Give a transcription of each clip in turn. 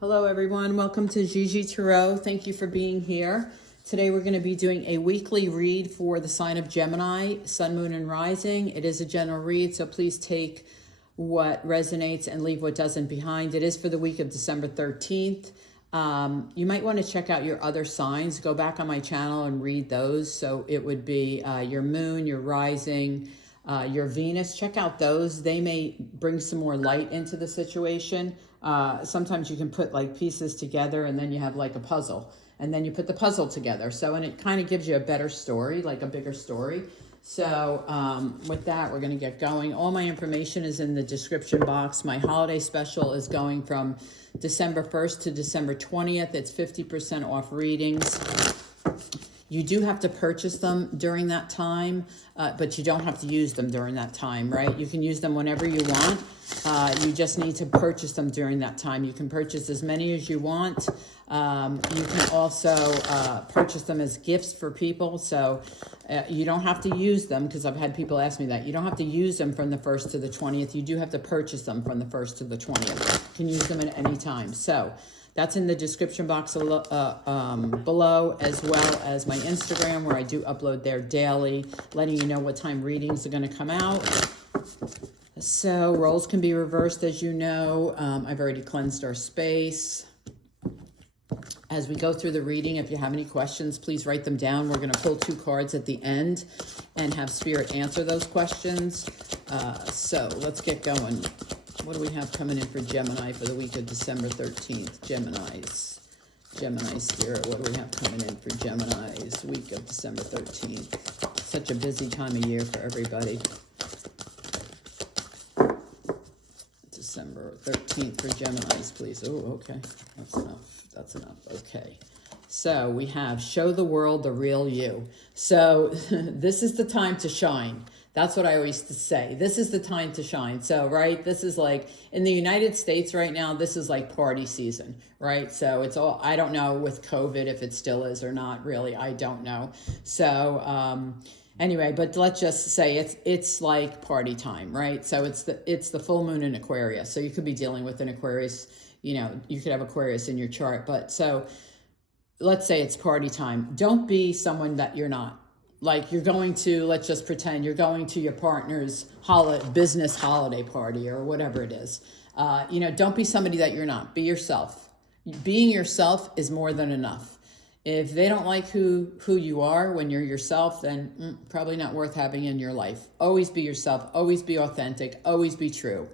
Hello everyone, welcome to Gigi Tarot. Thank you for being here. Today we're going to be doing a weekly read for the sign of Gemini, Sun, Moon, and Rising. It is a general read, so please take what resonates and leave what doesn't behind. It is for the week of December 13th. You might want to check out your other signs. Go back on my channel and read those. So it would be your Moon, your Rising, your Venus. Check out those. They may bring some more light into the situation. Sometimes you can put like pieces together and then you have like a puzzle and then you put the puzzle together. So, and it kind of gives you a better story, like a bigger story. So with that, we're going to get going. All my information is in the description box. My holiday special is going from December 1st to December 20th. It's 50% off readings. You do have to purchase them during that time, but you don't have to use them during that time, right? You can use them whenever you want. You just need to purchase them during that time. You can purchase as many as you want. You can also purchase them as gifts for people. So you don't have to use them, because I've had people ask me that. You don't have to use them from the 1st to the 20th. You do have to purchase them from the 1st to the 20th. You can use them at any time. So that's in the description box below, as well as my Instagram, where I do upload there daily, letting you know what time readings are going to come out. So roles can be reversed, as you know. I've already cleansed our space. As we go through the reading, if you have any questions, please write them down. We're going to pull 2 cards at the end and have Spirit answer those questions. So let's get going. What do we have coming in for Gemini for the week of December 13th? Gemini Spirit, what do we have coming in for Gemini's week of December 13th? Such a busy time of year for everybody. December 13th for Gemini's, please. Oh, okay. That's enough. That's enough. Okay. So we have show the world the real you. So this is the time to shine. That's what I always say. This is the time to shine. So, right, this is like, in the United States right now, this is like party season, right? So it's all, I don't know with COVID if it still is or not, really. I don't know. So, anyway, but let's just say it's like party time, right? So it's the full moon in Aquarius. So you could be dealing with an Aquarius, you know, you could have Aquarius in your chart. But so let's say it's party time. Don't be someone that you're not. Like you're going to, let's just pretend you're going to your partner's business holiday party or whatever it is. You know, don't be somebody that you're not. Be yourself. Being yourself is more than enough. If they don't like who you are when you're yourself, then probably not worth having in your life. Always be yourself. Always be authentic. Always be true.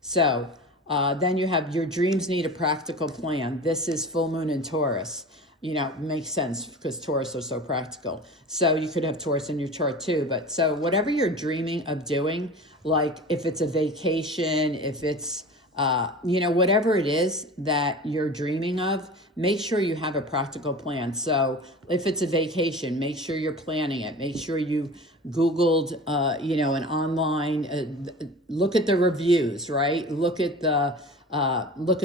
So then you have your dreams need a practical plan. This is full moon in Taurus. You know, makes sense because Taurus are so practical. So you could have Taurus in your chart too. But so whatever you're dreaming of doing, like if it's a vacation, if it's, you know, whatever it is that you're dreaming of, make sure you have a practical plan. So if it's a vacation, make sure you're planning it. Make sure you Googled, you know, an online, look at the reviews, right? Look at the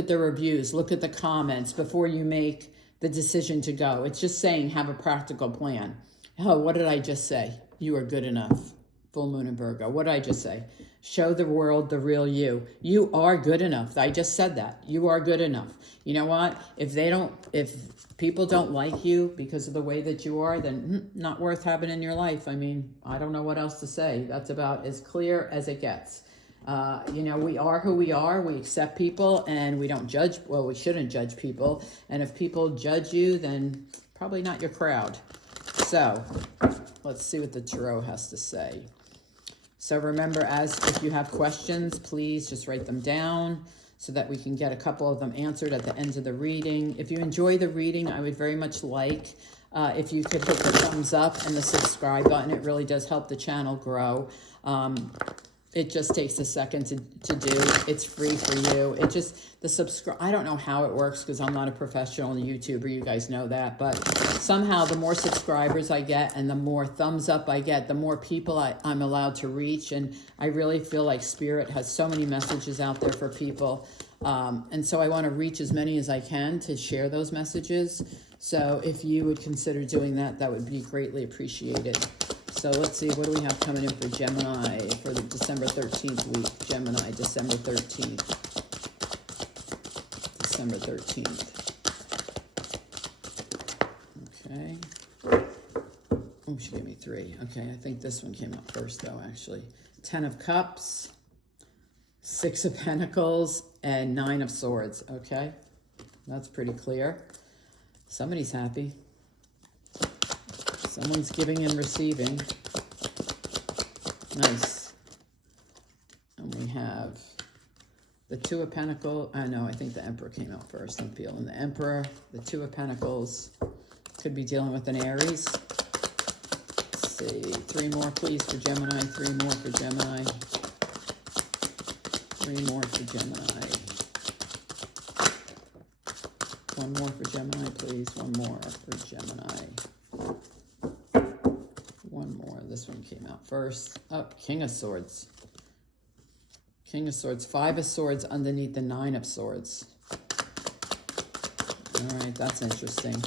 reviews, look at the comments before you make the decision to go. It's just saying have a practical plan. Oh, what did I just say? You are good enough. Full moon in Virgo. What did I just say? Show the world the real you. You are good enough. I just said that. You are good enough. You know what? If people don't like you because of the way that you are, then not worth having in your life. I mean, I don't know what else to say. That's about as clear as it gets. You know, we are who we are. We accept people and we don't judge. Well, we shouldn't judge people. And if people judge you, then probably not your crowd. So let's see what the tarot has to say. So remember, if you have questions, please just write them down so that we can get a couple of them answered at the end of the reading. If you enjoy the reading, I would very much like if you could hit the thumbs up and the subscribe button. It really does help the channel grow. It just takes a second to do. It's free for you. It just, I don't know how it works because I'm not a professional YouTuber. You guys know that. But somehow the more subscribers I get and the more thumbs up I get, the more people I'm allowed to reach. And I really feel like Spirit has so many messages out there for people. And so I want to reach as many as I can to share those messages. So if you would consider doing that, that would be greatly appreciated. So let's see, what do we have coming in for Gemini for the December 13th week? Gemini, December 13th. December 13th. Okay. Oh, she gave me 3. Okay, I think this one came up first, though, actually. 10 of Cups, 6 of Pentacles, and 9 of Swords. Okay, that's pretty clear. Somebody's happy. Someone's giving and receiving. Nice. And we have the 2 of Pentacles. No, I think the Emperor came out first. I'm feeling the Emperor, the 2 of Pentacles. Could be dealing with an Aries. Let's see. 3 more, please, for Gemini. 3 more for Gemini. 3 more for Gemini. 1 more for Gemini, please. 1 more for Gemini. 1 more. This one came out first. Oh, King of Swords. King of Swords. 5 of Swords underneath the 9 of Swords. All right, that's interesting.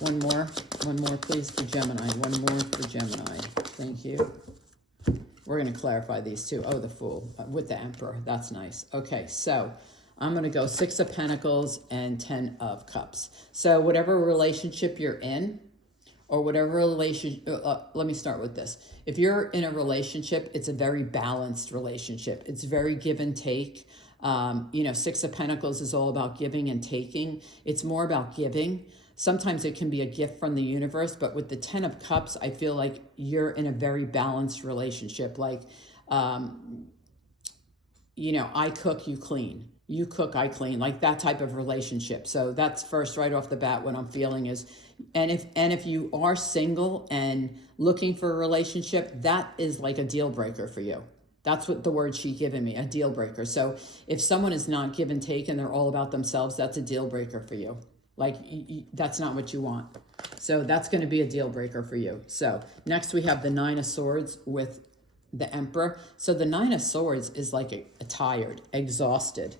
1 more. 1 more, please, for Gemini. 1 more for Gemini. Thank you. We're going to clarify these two. Oh, the Fool with the Emperor. That's nice. Okay, so I'm going to go 6 of Pentacles and 10 of Cups. So whatever relationship you're in, or whatever relationship, let me start with this. If you're in a relationship, it's a very balanced relationship. It's very give and take. 6 of Pentacles is all about giving and taking. It's more about giving. Sometimes it can be a gift from the universe, but with the 10 of Cups, I feel like you're in a very balanced relationship. Like, I cook, you clean. You cook, I clean, like that type of relationship. So that's first right off the bat what I'm feeling is, and if you are single and looking for a relationship, that is like a deal breaker for you. That's what the word she's given me, a deal breaker. So if someone is not give and take and they're all about themselves, that's a deal breaker for you. Like, that's not what you want. So that's going to be a deal breaker for you. So next we have the 9 of Swords with the Emperor. So the 9 of Swords is like a tired, exhausted.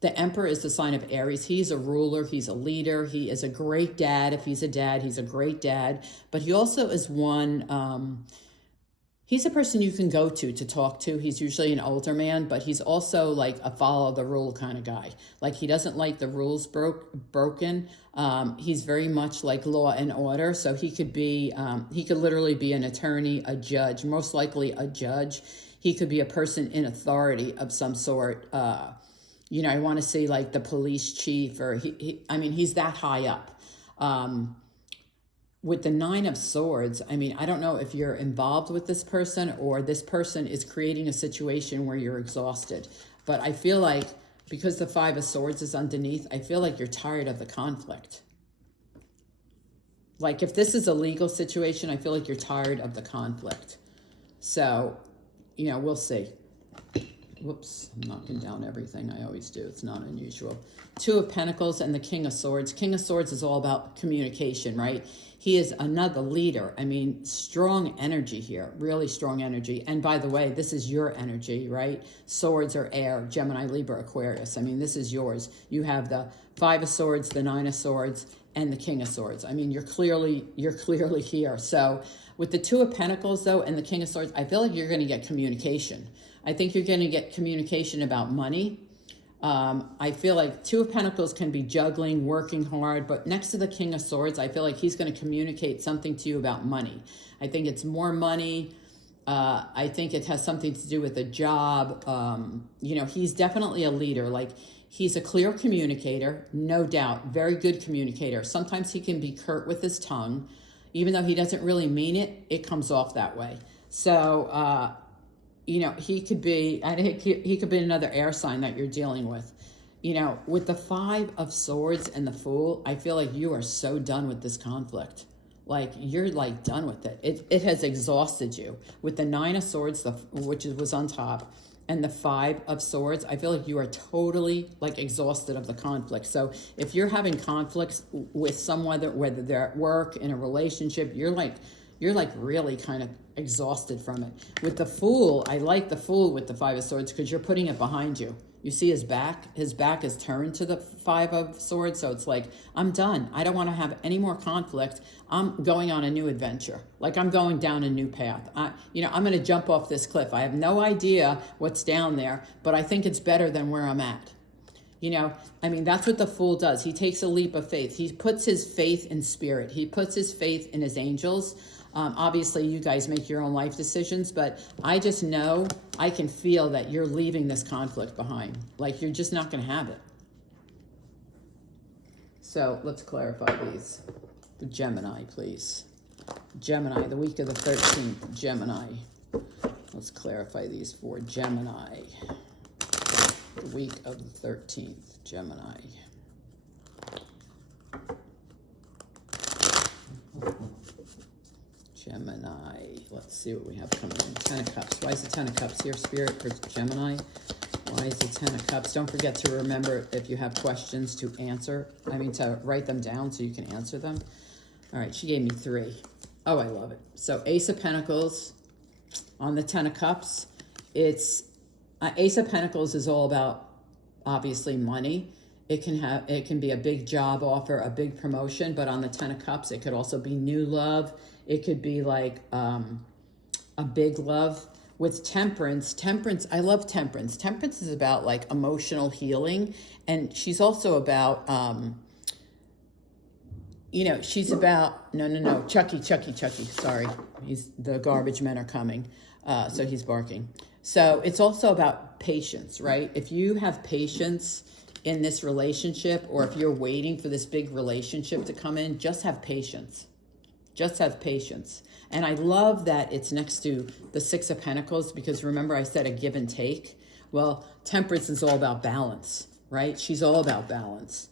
The Emperor is the sign of Aries. He's a ruler. He's a leader. He is a great dad. If he's a dad, he's a great dad. But he also is one... he's a person you can go to talk to. He's usually an older man, but he's also like a follow the rule kind of guy. Like, he doesn't like the rules broken. He's very much like law and order. So he could literally be an attorney, a judge, most likely a judge. He could be a person in authority of some sort. I want to say like the police chief, or he's that high up. With the 9 of Swords, I don't know if you're involved with this person or this person is creating a situation where you're exhausted. But I feel like because the 5 of Swords is underneath, I feel like you're tired of the conflict. Like, if this is a legal situation, I feel like you're tired of the conflict. So, we'll see. Whoops, I'm knocking down everything. I always do. It's not unusual. 2 of Pentacles and the King of Swords. King of Swords is all about communication, right? He is another leader. Strong energy here, really strong energy. And by the way, this is your energy, right? Swords are air, Gemini, Libra, Aquarius. This is yours. You have the 5 of Swords, the 9 of Swords, and the King of Swords. You're clearly here. So with the 2 of Pentacles, though, and the King of Swords, I feel like you're going to get communication. I think you're going to get communication about money. I feel like 2 of Pentacles can be juggling, working hard, but next to the King of Swords, I feel like he's going to communicate something to you about money. I think it's more money. I think it has something to do with a job. He's definitely a leader. Like, he's a clear communicator, no doubt, very good communicator. Sometimes he can be curt with his tongue. Even though he doesn't really mean it, it comes off that way. So, he could be another air sign that you're dealing with. With the 5 of Swords and the Fool, I feel like you are so done with this conflict. Like, you're like done with it. It has exhausted you. With the 9 of Swords, which was on top, and the 5 of Swords, I feel like you are totally like exhausted of the conflict. So if you're having conflicts with someone, whether they're at work, in a relationship, you're like really kind of exhausted from it. With the Fool, I like the Fool with the 5 of Swords because you're putting it behind you. You see his back? His back is turned to the 5 of Swords. So it's like, I'm done. I don't want to have any more conflict. I'm going on a new adventure. Like, I'm going down a new path. I'm going to jump off this cliff. I have no idea what's down there, but I think it's better than where I'm at. You know, I mean, that's what the Fool does. He takes a leap of faith. He puts his faith in spirit. He puts his faith in his angels. Obviously, you guys make your own life decisions, but I just know, I can feel that you're leaving this conflict behind. Like, you're just not going to have it. So let's clarify these. The Gemini, please. Gemini, the week of the 13th, Gemini. Let's clarify these for Gemini. The week of the 13th, Gemini. Gemini. Let's see what we have coming in. 10 of Cups. Why is the 10 of Cups here, Spirit, for Gemini? Why is the 10 of Cups? Don't forget to remember, if you have questions, to answer. I mean, to write them down so you can answer them. All right, she gave me 3. Oh, I love it. So Ace of Pentacles on the 10 of Cups. It's Ace of Pentacles is all about, obviously, money. It can be a big job offer, a big promotion, but on the 10 of Cups, it could also be new love. It could be like a big love. With Temperance, I love Temperance. Temperance is about like emotional healing, and she's also about, you know, she's about, no, Chucky, sorry. The garbage men are coming, so he's barking. So it's also about patience, right? If you have patience in this relationship, or if you're waiting for this big relationship to come in, just have patience. Just have patience. And I love that it's next to the 6 of Pentacles, because remember I said a give and take? Well, Temperance is all about balance, right? She's all about balance.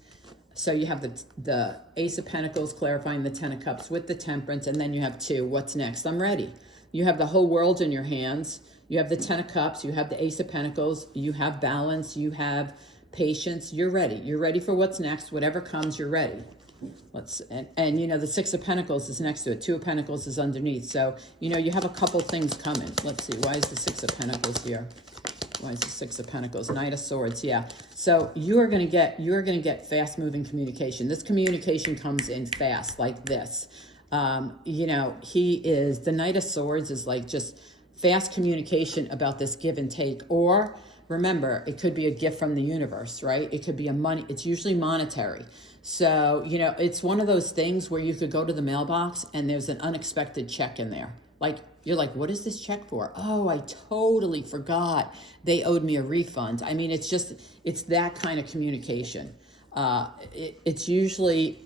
So you have the Ace of Pentacles clarifying the 10 of Cups with the Temperance, and then you have 2. What's next? I'm ready. You have the whole world in your hands. You have the 10 of Cups. You have the Ace of Pentacles. You have balance. You have patience. You're ready. You're ready for what's next. Whatever comes, you're ready. And you know, the 6 of Pentacles is next to it. 2 of Pentacles is underneath. So, you know, you have a couple things coming. Let's see. Why is the 6 of Pentacles here? Why is the 6 of Pentacles? Knight of Swords, yeah. So you're gonna get fast moving communication. This communication comes in fast, like this. You know, the Knight of Swords is like just fast communication about this give and take. Or remember, it could be a gift from the universe, right? It could be it's usually monetary. So, you know, it's one of those things where you could go to the mailbox and there's an unexpected check in there. Like, you're like, what is this check for? Oh, I totally forgot they owed me a refund. I mean, it's that kind of communication. It's usually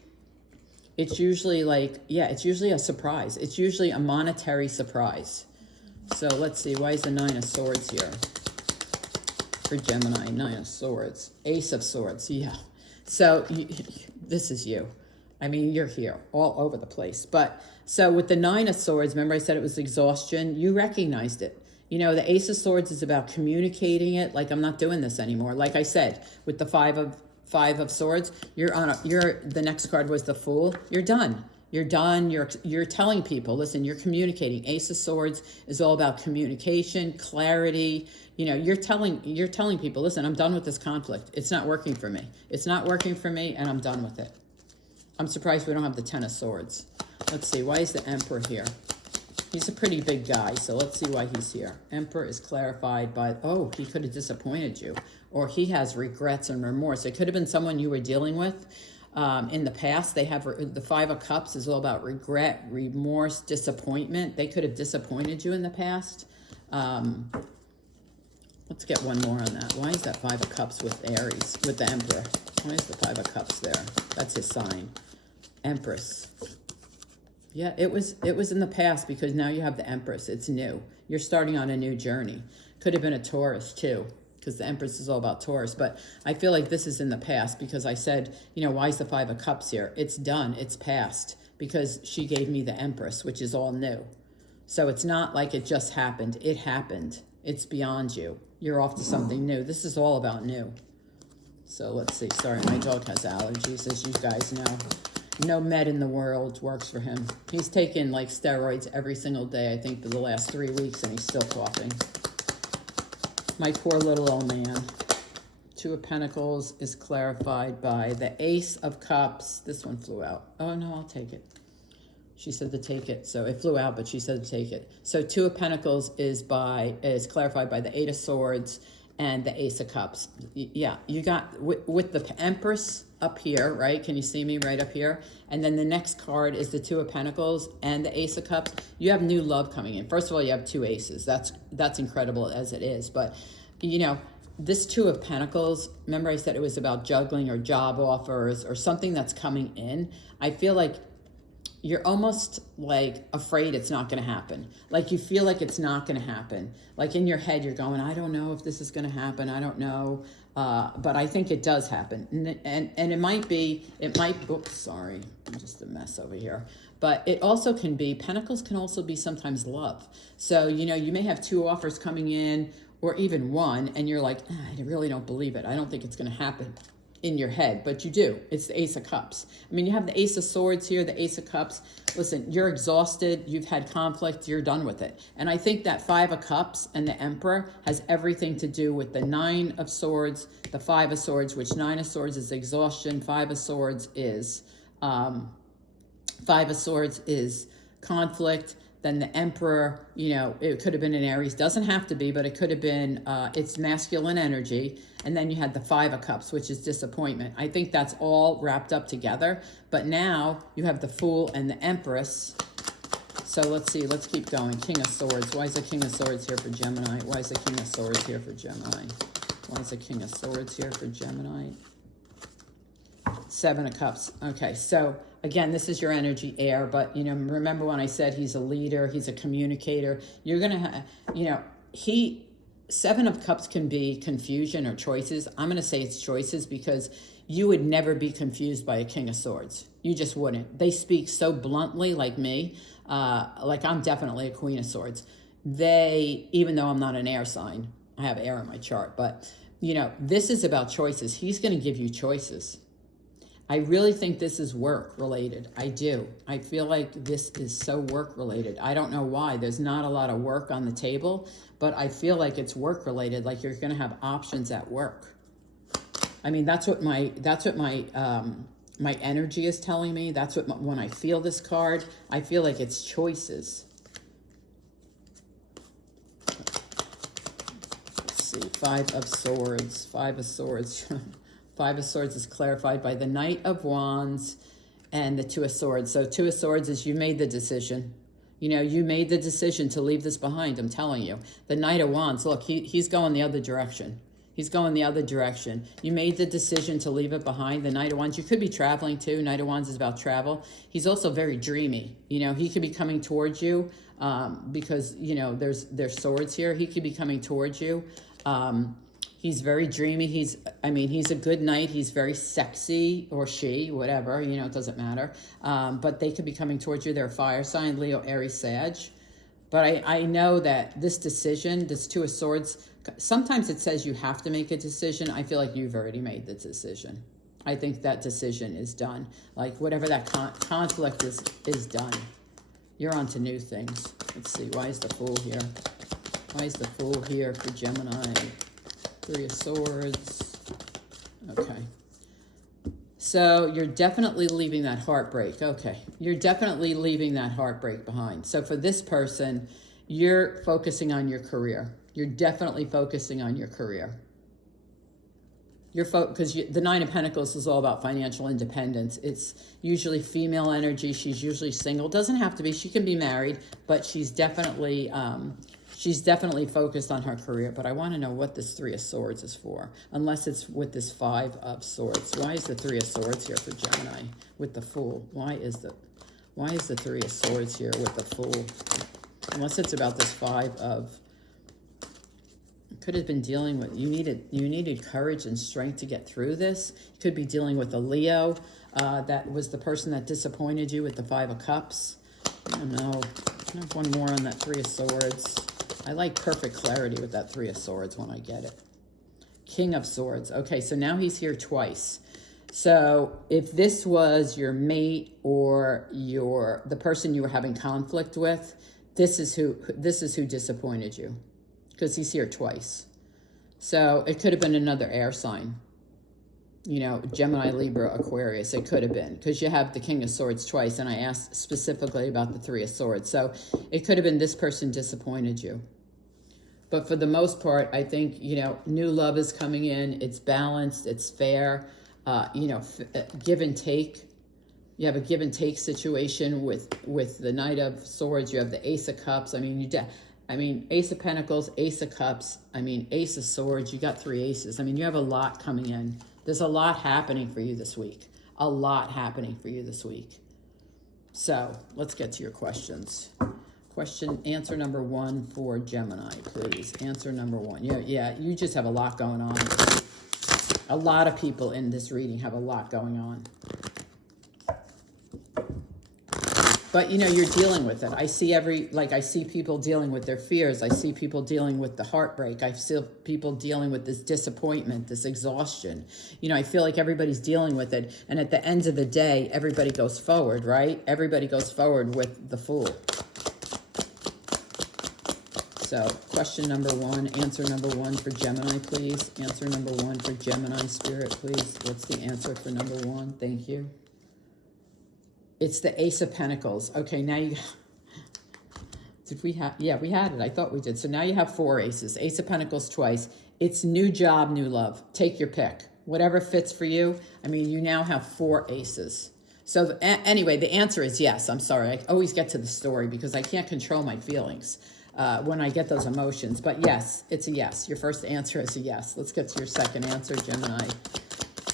like, yeah, it's usually a surprise. It's usually a monetary surprise. So let's see, why is the 9 of Swords here for Gemini? 9 of Swords, Ace of Swords, yeah. So this is you. I mean, you're here all over the place. But so with the 9 of Swords, remember I said it was exhaustion? You recognized it. You know, the Ace of Swords is about communicating it. Like, I'm not doing this anymore. Like I said, with the 5 of Swords, the next card was the Fool. You're done. You're done. You're telling people, listen, you're communicating. Ace of Swords is all about communication, clarity. You know, you're telling people, listen, I'm done with this conflict. It's not working for me. It's not working for me, and I'm done with it. I'm surprised we don't have the 10 of Swords. Let's see, why is the Emperor here? He's a pretty big guy, so let's see why he's here. Emperor is clarified by, oh, he could have disappointed you, or he has regrets and remorse. It could have been someone you were dealing with in the past. They have the 5 of Cups is all about regret, remorse, disappointment. They could have disappointed you in the past. Let's get one more on that. Why is that 5 of Cups with Aries, with the Emperor? Why is the 5 of Cups there? That's his sign. Empress. Yeah, it was in the past, because now you have the Empress. It's new. You're starting on a new journey. Could have been a Taurus too, because the Empress is all about Taurus. But I feel like this is in the past, because I said, you know, why is the 5 of Cups here? It's done. It's past, because she gave me the Empress, which is all new. So it's not like it just happened. It happened. It's beyond you. You're off to something new. This is all about new. So let's see. Sorry, my dog has allergies, as you guys know. No med in the world works for him. He's taken like steroids every single day, I think, for the last 3 weeks, and he's still coughing. My poor little old man. 2 of Pentacles is clarified by the Ace of Cups. This one flew out. Oh, no, I'll take it. She said to take it. So it flew out, but she said to take it. So 2 of Pentacles is clarified by the 8 of Swords and the Ace of Cups. Yeah, you got with the Empress up here, right? Can you see me right up here? And then the next card is the Two of Pentacles and the Ace of Cups. You have new love coming in. First of all, you have two aces. That's incredible as it is. But, you know, this Two of Pentacles, remember I said it was about juggling or job offers or something that's coming in. I feel like you're almost like afraid it's not going to happen. Like you feel like it's not going to happen. Like in your head, you're going, I don't know if this is going to happen. I don't know. But I think it does happen. And it might, oops, sorry. I'm just a mess over here. But it also can be, Pentacles can also be sometimes love. So, you know, you may have two offers coming in or even one, and you're like, I really don't believe it. I don't think it's going to happen in your head, but you do. It's the Ace of Cups. I mean, you have the Ace of Swords here, the Ace of Cups. Listen, you're exhausted. You've had conflict. You're done with it. And I think that Five of Cups and the Emperor has everything to do with the Nine of Swords, the Five of Swords, which Nine of Swords is exhaustion. Five of Swords is conflict. Then the Emperor, you know, it could have been an Aries. Doesn't have to be, but it could have been, it's masculine energy. And then you had the Five of Cups, which is disappointment. I think that's all wrapped up together. But now you have the Fool and the Empress. So let's see. Let's keep going. King of Swords. Why is the King of Swords here for Gemini? Why is the King of Swords here for Gemini? Why is the King of Swords here for Gemini? Seven of Cups. Okay, so again, this is your energy, air, but, you know, remember when I said he's a leader, he's a communicator. You're going to have, you know, Seven of Cups can be confusion or choices. I'm going to say it's choices because you would never be confused by a King of Swords. You just wouldn't. They speak so bluntly like me. Like I'm definitely a Queen of Swords. Even though I'm not an air sign, I have air in my chart, but, you know, this is about choices. He's going to give you choices. I really think this is work related. I do. I feel like this is so work related. I don't know why. There's not a lot of work on the table, but I feel like it's work related. Like you're going to have options at work. I mean, that's what my energy is telling me. That's what when I feel this card, I feel like it's choices. Let's see. Five of Swords. Five of Swords. Five of Swords is clarified by the Knight of Wands and the Two of Swords. So Two of Swords is you made the decision. You know, you made the decision to leave this behind, I'm telling you. The Knight of Wands, look, he's going the other direction. He's going the other direction. You made the decision to leave it behind. The Knight of Wands, you could be traveling too. Knight of Wands is about travel. He's also very dreamy. You know, he could be coming towards you because, you know, there's swords here. He could be coming towards you. He's very dreamy. He's a good knight. He's very sexy, or she, whatever, you know, it doesn't matter. But they could be coming towards you. They're a fire sign, Leo, Aries, Sag. But I know that this decision, this Two of Swords, sometimes it says you have to make a decision. I feel like you've already made the decision. I think that decision is done. Like whatever that conflict is done. You're on to new things. Let's see. Why is the Fool here? Why is the Fool here for Gemini? Three of Swords. Okay. So you're definitely leaving that heartbreak. Okay. You're definitely leaving that heartbreak behind. So for this person, you're focusing on your career. You're definitely focusing on your career. Because the Nine of Pentacles is all about financial independence. It's usually female energy. She's usually single. Doesn't have to be. She can be married, but she's definitely focused on her career. But I want to know what this Three of Swords is for, unless it's with this Five of Swords. Why is the Three of Swords here for Gemini with the Fool? Why is the Three of Swords here with the Fool? Unless it's about this Five of... Could have been dealing with, you needed courage and strength to get through this. You could be dealing with a Leo. That was the person that disappointed you with the Five of Cups. I don't know. I have one more on that Three of Swords. I like perfect clarity with that Three of Swords when I get it. King of Swords. Okay, so now he's here twice. So if this was your mate or the person you were having conflict with, this is who disappointed you. Because he's here twice. So it could have been another air sign. You know, Gemini, Libra, Aquarius. It could have been. Because you have the King of Swords twice. And I asked specifically about the Three of Swords. So it could have been this person disappointed you. But for the most part, I think, you know, new love is coming in. It's balanced. It's fair. You know, give and take. You have a give and take situation with the Knight of Swords. You have the Ace of Cups. I mean, Ace of Pentacles, Ace of Cups. I mean, Ace of Swords. You got 3 aces. I mean, you have a lot coming in. There's a lot happening for you this week. A lot happening for you this week. So let's get to your questions. Answer number 1 for Gemini, please. Answer number 1. Yeah, you just have a lot going on. A lot of people in this reading have a lot going on. But, you know, you're dealing with it. I see people dealing with their fears. I see people dealing with the heartbreak. I see people dealing with this disappointment, this exhaustion. You know, I feel like everybody's dealing with it. And at the end of the day, everybody goes forward, right? Everybody goes forward with the Fool. So, question number 1, answer number 1 for Gemini, please. Answer number 1 for Gemini, Spirit, please. What's the answer for number 1? Thank you. It's the Ace of Pentacles. Okay, now you... Did we have... Yeah, we had it. I thought we did. So now you have 4 aces. Ace of Pentacles twice. It's new job, new love. Take your pick. Whatever fits for you. I mean, you now have 4 aces. So anyway, the answer is yes. I'm sorry. I always get to the story because I can't control my feelings when I get those emotions. But yes, it's a yes. Your first answer is a yes. Let's get to your second answer, Gemini.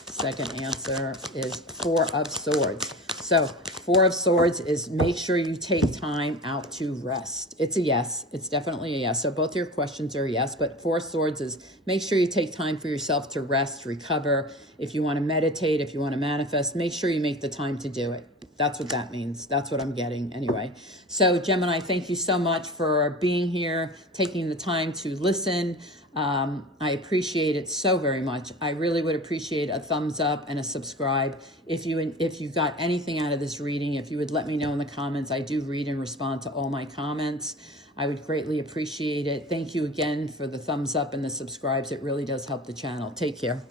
Second answer is 4 of Swords. So 4 of Swords is make sure you take time out to rest. It's a yes. It's definitely a yes. So both your questions are a yes, but 4 of Swords is make sure you take time for yourself to rest, recover. If you want to meditate, if you want to manifest, make sure you make the time to do it. That's what that means. That's what I'm getting anyway. So Gemini, thank you so much for being here, taking the time to listen. I appreciate it so very much. I really would appreciate a thumbs up and a subscribe. If you got anything out of this reading, if you would let me know in the comments. I do read and respond to all my comments. I would greatly appreciate it. Thank you again for the thumbs up and the subscribes. It really does help the channel. Take care.